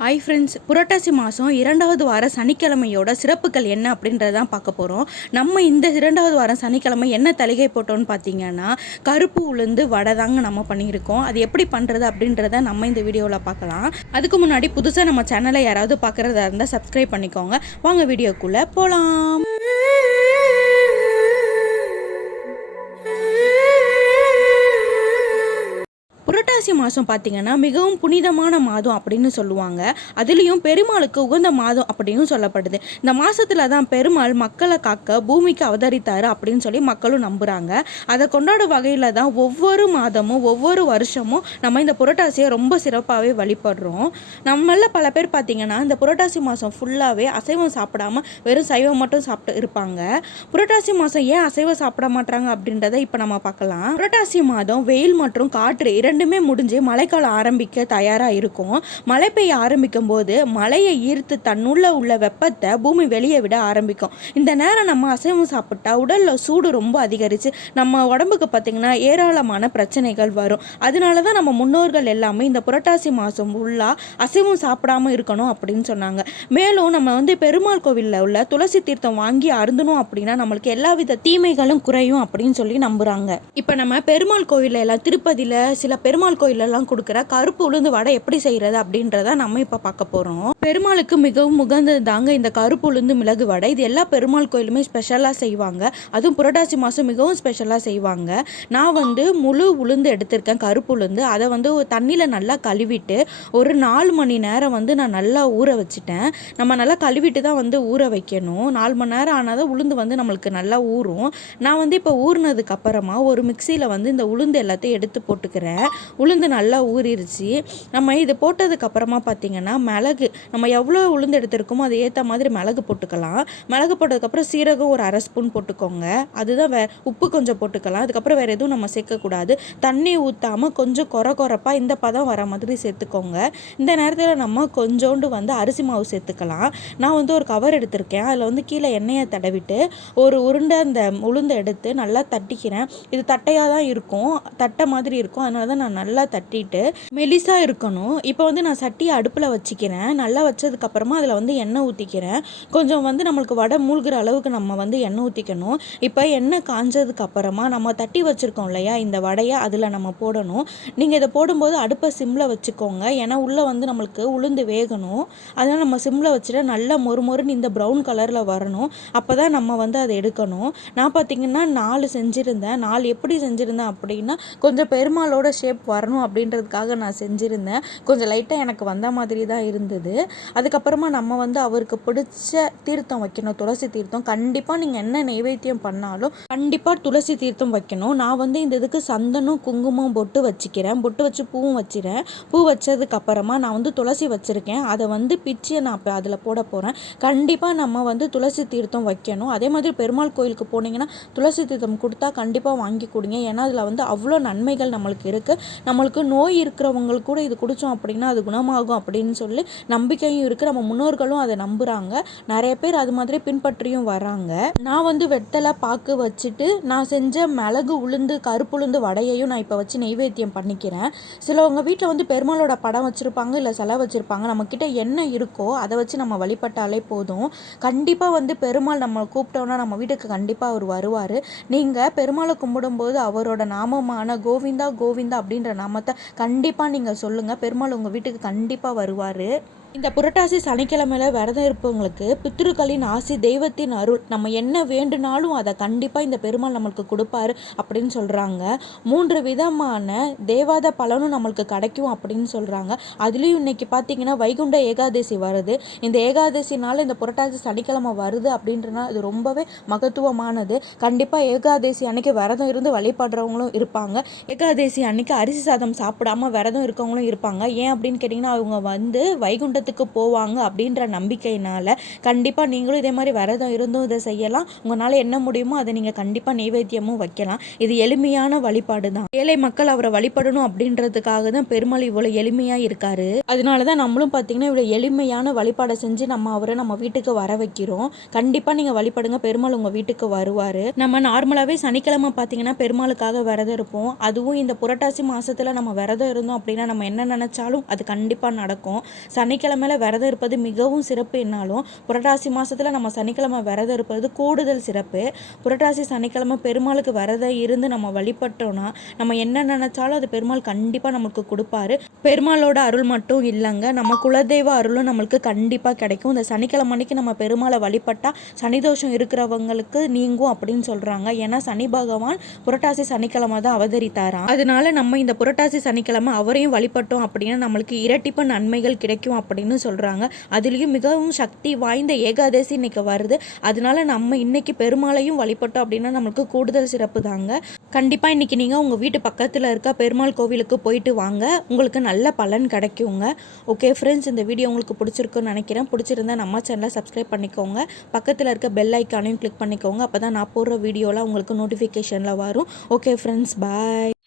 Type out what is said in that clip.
Hi friends புரட்டாசி மாதம் இரண்டாவது வார சனிக்கிழமையோட சிறப்புகள் என்ன அப்படின்றதான் பார்க்க போகிறோம் நம்ம இந்த இரண்டாவது வாரம் சனிக்கிழமை என்ன தலிகை போட்டோம்னு பார்த்தீங்கன்னா கருப்பு உளுந்து வடை தாங்க நம்ம பண்ணியிருக்கோம். அது எப்படி பண்ணுறது அப்படின்றத நம்ம இந்த வீடியோவில் பார்க்கலாம். அதுக்கு முன்னாடி புதுசாக நம்ம சேனலை யாராவது பார்க்குறதா இருந்தால் சப்ஸ்கிரைப் பண்ணிக்கோங்க. வாங்க வீடியோக்குள்ளே போகலாம் புரட்டாசி மாதம் பார்த்தீங்கன்னா மிகவும் புனிதமான மாதம் அப்படின்னு சொல்லுவாங்க. அதுலேயும் பெருமாளுக்கு உகந்த மாதம் அப்படின்னு சொல்லப்படுது. இந்த மாதத்தில் தான் பெருமாள் மக்களை காக்க பூமிக்கு அவதரித்தார் அப்படின்னு சொல்லி மக்களும் நம்புகிறாங்க அதை கொண்டாடும் வகையில் தான் ஒவ்வொரு மாதமும் ஒவ்வொரு வருஷமும் நம்ம இந்த புரட்டாசியை ரொம்ப சிறப்பாகவே வழிபடுறோம். நம்மள பல பேர் பார்த்தீங்கன்னா இந்த புரட்டாசி மாதம் ஃபுல்லாகவே அசைவம் சாப்பிடாம வெறும் சைவம் மட்டும் சாப்பிட்டு இருப்பாங்க. புரட்டாசி மாதம் ஏன் அசைவம் சாப்பிட மாட்டாங்க அப்படின்றத இப்போ நம்ம பார்க்கலாம். புரட்டாசி மாதம் வெயில் மற்றும் காற்று இரண்டுமே முடிஞ்சு மழைக்காலம் ஆரம்பிக்க தயாராக இருக்கும். மழை பெய்ய ஆரம்பிக்கும் போது மழையை ஈர்த்து தன்னுள்ள உள்ள வெப்பத்தை பூமி வெளியே விட ஆரம்பிக்கும். இந்த நேரம் நம்ம அசைவம் சாப்பிட்டா உடலில் சூடு ரொம்ப அதிகரித்து நம்ம உடம்புக்கு பார்த்திங்கன்னா ஏராளமான பிரச்சனைகள் வரும். அதனால தான் நம்ம முன்னோர்கள் எல்லாமே இந்த புரட்டாசி மாதம் ஃபுல்லாக அசைவம் சாப்பிடாம இருக்கணும் அப்படின்னு சொன்னாங்க. மேலும் நம்ம வந்து பெருமாள் கோவிலில் உள்ள துளசி தீர்த்தம் வாங்கி அருந்தணும் அப்படின்னா நம்மளுக்கு எல்லா வித தீமைகளும் குறையும் அப்படின்னு சொல்லி நம்புகிறாங்க இப்போ நம்ம பெருமாள் கோவிலில் எல்லாம் திருப்பதியில் சில பெருமாள் கோயிலெல்லாம் கொடுக்குற கருப்பு உளுந்து வடை எப்படி செய்கிறது அப்படின்றத நம்ம இப்போ பார்க்க போகிறோம் பெருமாளுக்கு மிகவும் உகந்தது தாங்க இந்த கருப்பு உளுந்து மிளகு வடை. இது எல்லா பெருமாள் கோயிலுமே ஸ்பெஷலாக செய்வாங்க. அதுவும் புரட்டாசி மாதம் மிகவும் ஸ்பெஷலாக செய்வாங்க. நான் வந்து முழு உளுந்து எடுத்திருக்கேன் கருப்பு உளுந்து. அதை வந்து தண்ணியில் நல்லா கழுவிட்டு ஒரு நாலு மணி நேரம் வந்து நான் நல்லா ஊற வச்சுட்டேன். நம்ம நல்லா கழுவிட்டு தான் வந்து ஊற வைக்கணும். நாலு மணி நேரம் ஆனால் தான் உளுந்து வந்து நம்மளுக்கு நல்லா ஊறும். நான் வந்து இப்போ ஊறினதுக்கு அப்புறமா ஒரு மிக்சியில் வந்து இந்த உளுந்து எல்லாத்தையும் எடுத்து போட்டுக்கிறேன். உளுந்து நல்லா ஊறிடுச்சு நம்ம இது போட்டதுக்கு அப்புறமா மிளகு. நம்ம எவ்வளோ உளுந்து எடுத்திருக்கோமோ அதை ஏற்ற மாதிரி மிளகு போட்டுக்கலாம். மிளகு போட்டதுக்கப்புறம் சீரகம் ஒரு அரை ஸ்பூன் போட்டுக்கோங்க. அதுதான் வே உப்பு கொஞ்சம் போட்டுக்கலாம். அதுக்கப்புறம் வேறு எதுவும் நம்ம சேர்க்கக்கூடாது. தண்ணி ஊற்றாமல் கொஞ்சம் குறை குறைப்பாக இந்த பதம் வர மாதிரி சேர்த்துக்கோங்க. இந்த நேரத்தில் நம்ம கொஞ்சோண்டு வந்து அரிசி மாவு சேர்த்துக்கலாம். நான் வந்து ஒரு கவர் எடுத்திருக்கேன். அதில் வந்து கீழே எண்ணெயை தடவிட்டு ஒரு உருண்டை அந்த உளுந்தை எடுத்து நல்லா தட்டிக்கிறேன். இது தட்டையாக தான் இருக்கும். தட்டை மாதிரி இருக்கும். அதனால தான் நான் நல்லா தட்டிட்டு மெலிசாக இருக்கணும். இப்போ வந்து நான் சட்டியை அடுப்பில் வச்சுக்கிறேன். நல்லா வச்சதுக்கப்புறமா அதில் வந்து எண்ணெய் ஊற்றிக்கிறேன் கொஞ்சம் வந்து நம்மளுக்கு வடை மூழ்கிற அளவுக்கு நம்ம வந்து எண்ணெய் ஊற்றிக்கணும் இப்போ எண்ணெய் காஞ்சதுக்கு அப்புறமா நம்ம தட்டி வச்சுருக்கோம் இல்லையா இந்த வடையை அதில் நம்ம போடணும். நீங்கள் இதை போடும்போது அடுப்பை சிம்மில் வச்சுக்கோங்க. ஏன்னா உள்ளே வந்து நம்மளுக்கு உளுந்து வேகணும். அதனால் நம்ம சிம்மில் வச்சுட்டு நல்லா மொறு மொறுன்னு இந்த ப்ரௌன் கலரில் வரணும். அப்போ தான் நம்ம வந்து அதை எடுக்கணும். நான் பார்த்திங்கன்னா நாலு செஞ்சுருந்தேன். நாலு எப்படி செஞ்சுருந்தேன் அப்படின்னா கொஞ்சம் பெருமாளோட ஷேப் வரணும் அப்படின்றதுக்காக நான் செஞ்சுருந்தேன். கொஞ்சம் லைட்டாக எனக்கு வந்த மாதிரி தான் இருந்தது. அதுக்கப்புறமா நம்ம வந்து அவருக்கு பிடிச்ச தீர்த்தம் வைக்கணும் துளசி தீர்த்தம். கண்டிப்பாக நீங்கள் என்ன நைவேத்தியம் பண்ணாலும் கண்டிப்பாக துளசி தீர்த்தம் வைக்கணும். நான் வந்து இந்த இதுக்கு சந்தனம் குங்குமம் பொட்டு வச்சுக்கிறேன். பொட்டு வச்சு பூவும் வச்சுறேன். பூ வச்சதுக்கப்புறமா நான் வந்து துளசி வச்சுருக்கேன். அதை வந்து பிச்சியை நான் இப்போ அதில் போட போகிறேன் கண்டிப்பாக நம்ம வந்து துளசி தீர்த்தம் வைக்கணும். அதே மாதிரி பெருமாள் கோயிலுக்கு போனீங்கன்னா துளசி தீர்த்தம் கொடுத்தா கண்டிப்பாக வாங்கி கொடுங்க. ஏன்னா அதில் வந்து அவ்வளோ நன்மைகள் நம்மளுக்கு இருக்குது நம்மளுக்கு நோய் இருக்கிறவங்களுக்கு கூட இது குடித்தோம் அப்படின்னா அது குணமாகும் அப்படின்னு சொல்லி நம்பிக்கையும் இருக்குது நம்ம முன்னோர்களும் அதை நம்புகிறாங்க நிறைய பேர் அது மாதிரி பின்பற்றியும் வராங்க. நான் வந்து வெத்தலை பாக்கு வச்சுட்டு நான் செஞ்ச மிளகு உளுந்து கருப்புளுந்து வடையையும் நான் இப்போ வச்சு நெய்வேத்தியம் பண்ணிக்கிறேன். சிலவங்க வீட்டில் வந்து பெருமாளோட படம் வச்சுருப்பாங்க இல்லை சிலை வச்சுருப்பாங்க. நம்மக்கிட்ட என்ன இருக்கோ அதை வச்சு நம்ம வழிபட்டாலே போதும். கண்டிப்பாக வந்து பெருமாள் நம்ம கூப்பிட்டோன்னா நம்ம வீட்டுக்கு கண்டிப்பாக அவர் வருவார். நீங்கள் பெருமாளை கும்பிடும்போது அவரோட நாமமான கோவிந்தா கோவிந்தா அப்படின்ற நாம நாமத்தை கண்டிப்பாக நீங்கள் சொல்லுங்கள் பெருமாள் உங்கள் வீட்டுக்கு கண்டிப்பாக வருவார். இந்த புரட்டாசி சனிக்கிழமையில விரதம் இருப்பவங்களுக்கு பித்ருக்களின் ஆசி தெய்வத்தின் அருள் நம்ம என்ன வேண்டுனாலும் அதை கண்டிப்பாக இந்த பெருமாள் நம்மளுக்கு கொடுப்பாரு அப்படின்னு சொல்கிறாங்க மூன்று விதமான தேவாத பலனும் நம்மளுக்கு கிடைக்கும் அப்படின்னு சொல்கிறாங்க அதுலேயும் இன்னைக்கு பார்த்தீங்கன்னா வைகுண்ட ஏகாதசி வருது. இந்த ஏகாதசினால இந்த புரட்டாசி சனிக்கிழமை வருது அப்படின்றனா அது ரொம்பவே மகத்துவமானது. கண்டிப்பாக ஏகாதசி அன்னைக்கு விரதம் இருந்து வழிபடுறவங்களும் இருப்பாங்க. ஏகாதசி அன்னைக்கு அரிசி சாதம் சாப்பிடாம விரதம் இருக்கவங்களும் இருப்பாங்க. ஏன் அப்படின்னு கேட்டிங்கன்னா அவங்க வந்து வைகுண்ட வைகுண்டத்துக்கு போவாங்க அப்படின்ற நம்பிக்கையினால் கண்டிப்பாக நீங்களும் இதே மாதிரி விரதம் இருந்தும் இதை செய்யலாம். உங்களால் என்ன முடியுமோ அதை நீங்கள் கண்டிப்பாக நைவேத்தியமும் வைக்கலாம். இது எளிமையான வழிபாடு தான் ஏழை மக்கள் அவரை வழிபடணும் அப்படின்றதுக்காக தான் பெருமாள் இவ்வளோ எளிமையாக இருக்காரு. அதனால தான் நம்மளும் பார்த்தீங்கன்னா இவ்வளோ எளிமையான வழிபாடை செஞ்சு நம்ம அவரை நம்ம வீட்டுக்கு வர வைக்கிறோம். கண்டிப்பாக நீங்கள் வழிபடுங்க. பெருமாள் உங்கள் வீட்டுக்கு வருவார். நம்ம நார்மலாகவே சனிக்கிழமை பார்த்தீங்கன்னா பெருமாளுக்காக விரதம் இருப்போம். அதுவும் இந்த புரட்டாசி மாதத்தில் நம்ம விரதம் இருந்தோம் அப்படின்னா நம்ம என்ன நினச்சாலும் அது கண்டிப்பாக நடக்கும். சனிக்கிழமை சனிக்கிழமையில விரதம் இருப்பது மிகவும் சிறப்பு என்னாலும் புரட்டாசி மாதத்தில் நம்ம சனிக்கிழமை விரதம் இருப்பது கூடுதல் சிறப்பு. புரட்டாசி சனிக்கிழமை பெருமாளுக்கு விரதம் இருந்து நம்ம வழிபட்டோம்னா நம்ம என்ன நினச்சாலும் அது பெருமாள் கண்டிப்பாக நமக்கு கொடுப்பாரு. பெருமாளோட அருள் மட்டும் இல்லைங்க நம்ம குலதெய்வ அருளும் நம்மளுக்கு கண்டிப்பாக கிடைக்கும். இந்த சனிக்கிழமை அன்னைக்கு நம்ம பெருமாளை வழிபட்டால் சனி தோஷம் இருக்கிறவங்களுக்கு நீங்கும் அப்படின்னு சொல்கிறாங்க ஏன்னா சனி பகவான் புரட்டாசி சனிக்கிழமை தான் அவதரித்தாராம். அதனால நம்ம இந்த புரட்டாசி சனிக்கிழமை அவரையும் வழிபட்டோம் அப்படின்னா நம்மளுக்கு இரட்டிப்பு நன்மைகள் கிடைக்கும் அப்படின்னு சொல்கிறாங்க அதுலேயும் மிகவும் சக்தி வாய்ந்த ஏகாதசி இன்னைக்கு வருது. அதனால நம்ம இன்னைக்கு பெருமாளையும் வழிபட்டோம் அப்படின்னா நம்மளுக்கு கூடுதல் சிறப்பு தாங்க. கண்டிப்பாக இன்னைக்கு நீங்கள் உங்கள் வீட்டு பக்கத்தில் இருக்க பெருமாள் கோவிலுக்கு போயிட்டு வாங்க. உங்களுக்கு நல்ல பலன் கிடைக்குங்க. ஓகே ஃப்ரெண்ட்ஸ் இந்த வீடியோ உங்களுக்கு பிடிச்சிருக்குன்னு நினைக்கிறேன். பிடிச்சிருந்தா நம்ம சேனலை சப்ஸ்கிரைப் பண்ணிக்கோங்க. பக்கத்தில் இருக்க பெல் ஐக்கானையும் கிளிக் பண்ணிக்கோங்க. அப்போ தான் நான் போடுற வீடியோலாம் உங்களுக்கு நோட்டிஃபிகேஷனில் வரும். Okay friends bye